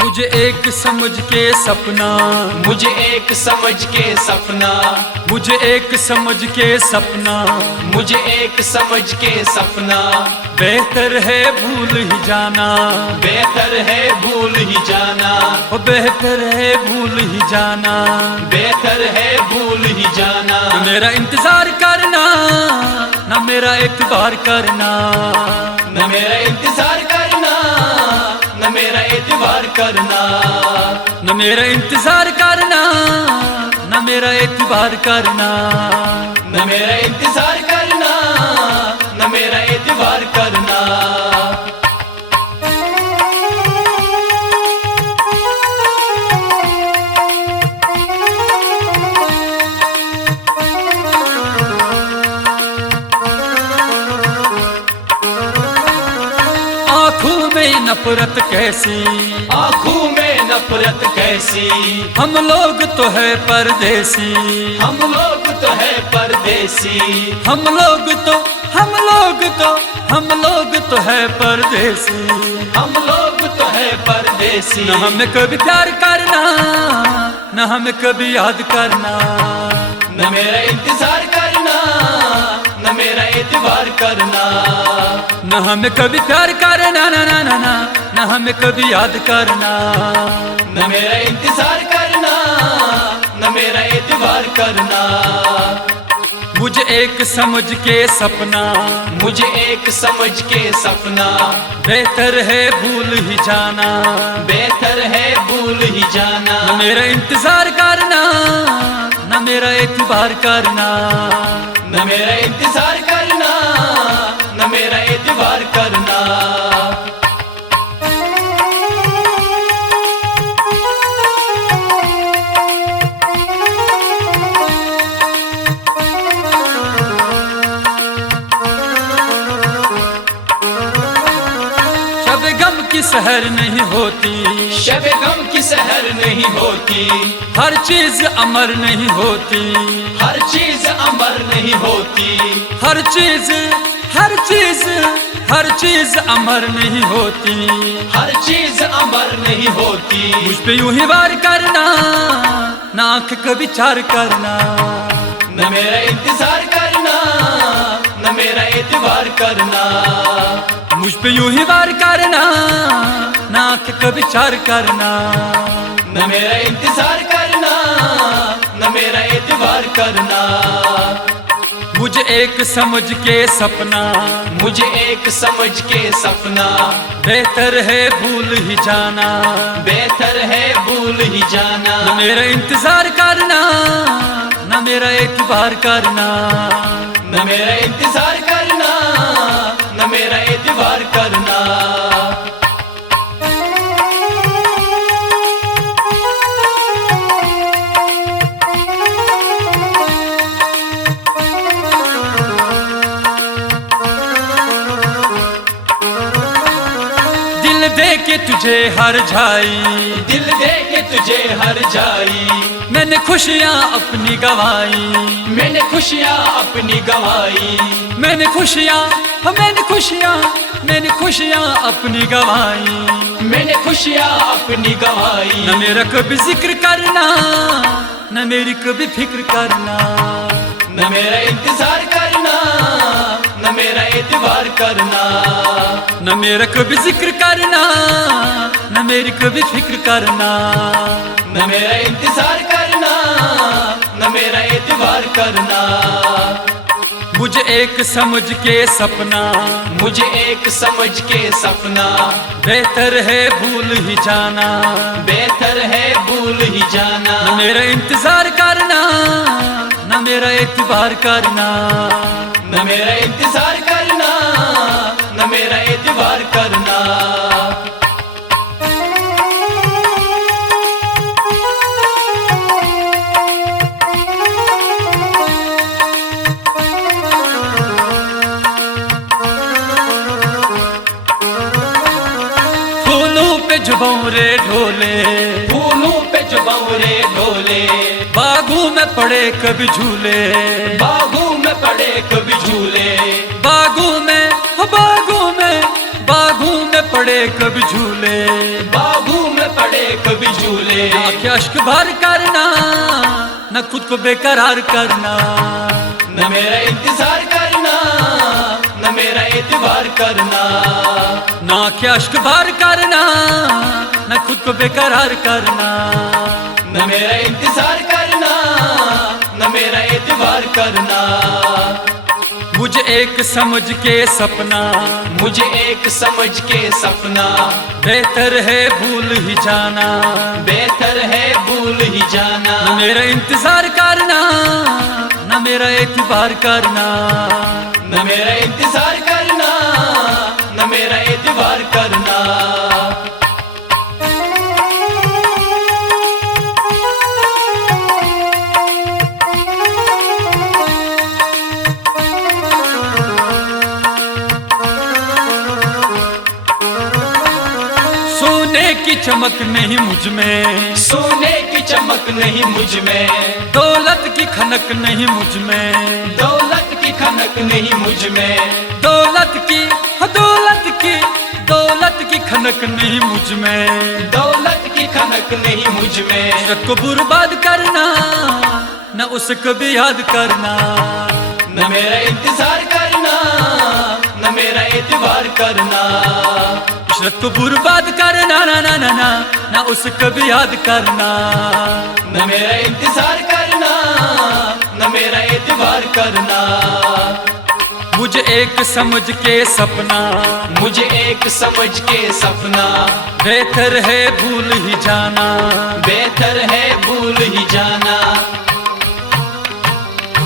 मुझे एक समझ के सपना, मुझे एक समझ के सपना, मुझे एक समझ के सपना, मुझे एक समझ के सपना। बेहतर है भूल ही जाना, बेहतर है भूल ही जाना, ओ बेहतर है भूल ही जाना, बेहतर है भूल ही जाना। न मेरा इंतजार करना, न मेरा एतबार करना, न मेरा इंतजार करना, न मेरा एतबार करना, न मेरा इंतजार करना, न मेरा एतबार करना, न मेरा इंतजार करना, न मेरा एतबार करना। आँखों में नफरत कैसी, आँखों में नफरत कैसी, हम लोग तो है परदेसी, हम लोग तो है परदेसी, हम लोग तो हम लोग तो हम लोग तो है परदेसी। हम लोग तो है परदेसी। न हमें कभी प्यार करना, न हमें कभी याद करना, न मेरा इंतजार करना, न मेरा एतबार करना, न हमें कभी प्यार करना, ना ना ना ना, न हमें कभी याद करना, न मेरा इंतजार करना, न मेरा एतबार करना। मुझे एक समझ के सपना, मुझे एक समझ के सपना, बेहतर है भूल ही जाना, बेहतर है भूल ही जाना। न मेरा इंतजार करना, न मेरा एतबार करना, न मेरा इंतजार करना, न मेरा एतबार करना। शब गम की सहर नहीं होती, शब गम की सहर नहीं होती, हर चीज अमर नहीं होती, हर चीज अमर नहीं होती, हर चीज हर चीज हर चीज अमर नहीं होती। हर चीज अमर नहीं होती। मुझ पे यूं ही वार करना, ना आंख कभी चार करना, न मेरा इंतजार करना, न मेरा एतबार करना, मुझ पे यूं ही वार करना, ना आंख कभी चार करना, न मेरा इंतजार करना, न मेरा एतबार करना। मुझे एक समझ के सपना, मुझे एक समझ के सपना, बेहतर है भूल ही जाना, बेहतर है भूल ही जाना। न मेरा इंतजार करना, न मेरा एतबार करना, न मेरा इंतजार करना, न मेरा एतबार करना। दिल दे के तुझे हर जाई, दिल दे के तुझे हर जाई, मैंने खुशियाँ अपनी गवाई, मैंने खुशियाँ अपनी गवाई, मैंने खुशियाँ मैंने खुशियाँ मैंने खुशियाँ अपनी गवाई। मैंने खुशियाँ अपनी गवाई। न मेरा कभी जिक्र करना, न मेरी कभी फिक्र करना, न मेरा इंतजार करना, न मेरा एतबार करना, न मेरा कभी जिक्र करना, न मेरी कभी फिक्र करना, न मेरा इंतजार करना, न मेरा एतबार करना। मुझे एक समझ के सपना, मुझे एक समझ के सपना, बेहतर है भूल ही जाना, बेहतर है भूल ही जाना। न मेरा इंतजार करना, न मेरा एतबार करना, न मेरा इंतजार करना, न मेरा एतबार करना। फूलों पे जो भंवरे ढोले, फूलों पे जो भंवरे ढोले, बागों में पड़े कभी झूले, बागों में पड़े कभी झूले, बागों में बागों में बागों में पड़े कभी झूले, बागों में पड़े कभी झूले। आंखें अश्क भर करना, न खुद को बेकरार करना, न मेरा इंतजार करना, न मेरा एतबार करना। न आंखें अश्क भर करना, न खुद को बेकरार करना, न मेरा इंतजार करना, न मेरा एतबार करना। मुझे एक समझ के सपना, मुझे एक समझ के सपना, बेहतर है भूल ही जाना, बेहतर है भूल ही जाना। न मेरा इंतजार करना, न मेरा एतबार करना, न मेरा इंतजार करना, न मेरा एतबार करना। सोने की चमक नहीं मुझ में, सोने की चमक नहीं मुझ में, दौलत की खनक नहीं मुझ में, दौलत की खनक नहीं मुझ में, दौलत की दौलत की खनक नहीं मुझ में, दौलत की खनक नहीं मुझ में। इश्क को बर्बाद करना, न उसको भी याद करना, न मेरा इंतजार करना, न मेरा एतबार करना। इश्क को बर्बाद करना, ना ना ना ना ना उसको भी याद करना, न मेरा इंतजार करना, न मेरा एतबार करना। मुझे एक समझ के सपना, मुझे एक समझ के सपना, बेहतर है भूल ही जाना, बेहतर है भूल ही जाना।